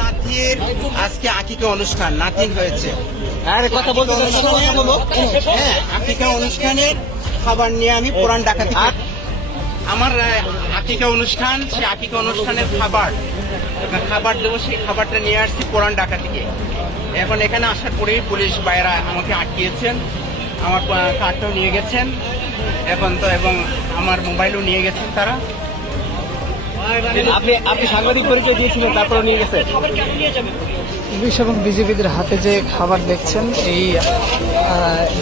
নাতির আজকে আকিকা অনুষ্ঠান, নাতিন হয়েছে। কথা বলতে হ্যাঁ, আকিকা অনুষ্ঠানের খাবার নিয়ে আমি পুরান ডাকাতি আমার আকিকা অনুষ্ঠান, সেই আকিকা অনুষ্ঠানের খাবার দেবো, সেই খাবারটা নিয়ে আসছি পুরান ঢাকা থেকে। এখন এখানে আসার পরেই পুলিশ ভাইয়েরা আমাকে আটকিয়েছেন, আমার কার্ডটাও নিয়ে গেছেন এখন তো, এবং আমার মোবাইলও নিয়ে গেছেন তারা। আপনি সাংবাদিক পরিচয় দিয়েছিলেন, তারপরে নিয়ে গেছে। পুলিশ এবং বিজেপিদের হাতে যে খাবার দেখছেন, এই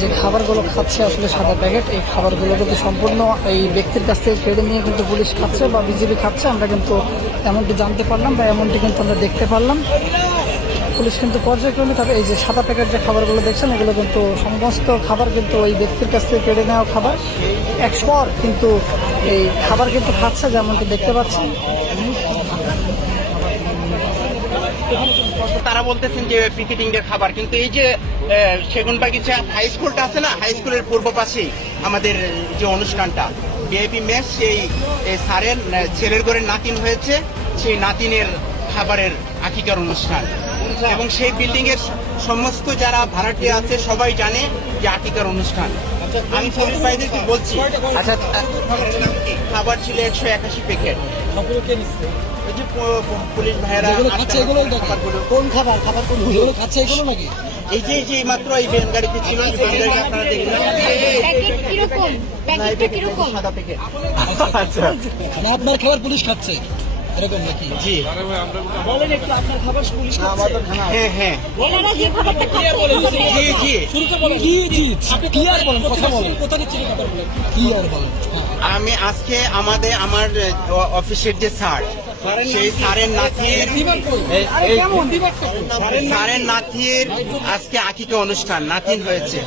যে খাবারগুলো খাচ্ছে আসলে সাদা প্যাকেট, এই খাবারগুলো কিন্তু সম্পূর্ণ এই ব্যক্তির কাছ থেকে কেড়ে নিয়ে কিন্তু পুলিশ খাচ্ছে বা বিজেপি খাচ্ছে। আমরা কিন্তু এমনটি জানতে পারলাম বা এমনটি কিন্তু আমরা দেখতে পারলাম। পুলিশ কিন্তু পর্যায়ক্রমে তাদের এই যে সাদা প্যাকেট যে খাবারগুলো দেখছেন, এগুলো কিন্তু সমস্ত খাবার কিন্তু ওই ব্যক্তির কাছ থেকে কেড়ে নেওয়া খাবার। একশোর কিন্তু এই খাবার কিন্তু খাচ্ছে, যেমনটি দেখতে পাচ্ছেন। তারা বলতেছেন যে পিকেটিং এর খাবার, কিন্তু এই যে সেগুনবাগিচা হাই স্কুলটা আছে না, হাই স্কুলের পূর্ব পাশেই আমাদের যে অনুষ্ঠানটা ভিআইপি মেস, সেই স্যারের ছেলের ঘরে নাতিন হয়েছে, সেই নাতিনের খাবারের আকিকার অনুষ্ঠান। এবং সেই বিল্ডিং এর সমস্ত যারা ভাড়াটিয়া আছে সবাই জানে যে আকিকার অনুষ্ঠান। আমি পুলিশ ভাইদেরকে বলছি, আচ্ছা, খাবার ছিল 181 প্যাকেট। পুলিশ ভাইয়েরা কোন খাবার কোনগুলো খাচ্ছে এগুলো নাকি? এই যে মাত্র এই ভ্যান গাড়িতে ছিল, আপনারা দেখলেন সাদা প্যাকেট। আচ্ছা, আপনার খাবার পুলিশ খাচ্ছে এরকম নাকি? জি, বলেন একটু আপনার খাবার পুলিশ খাচ্ছে? হ্যাঁ হ্যাঁ, আমি আজকে আমার অফিসের যে স্যার, সেই স্যারের নাতির আজকে আকিকা অনুষ্ঠান, নাতিন হয়েছে।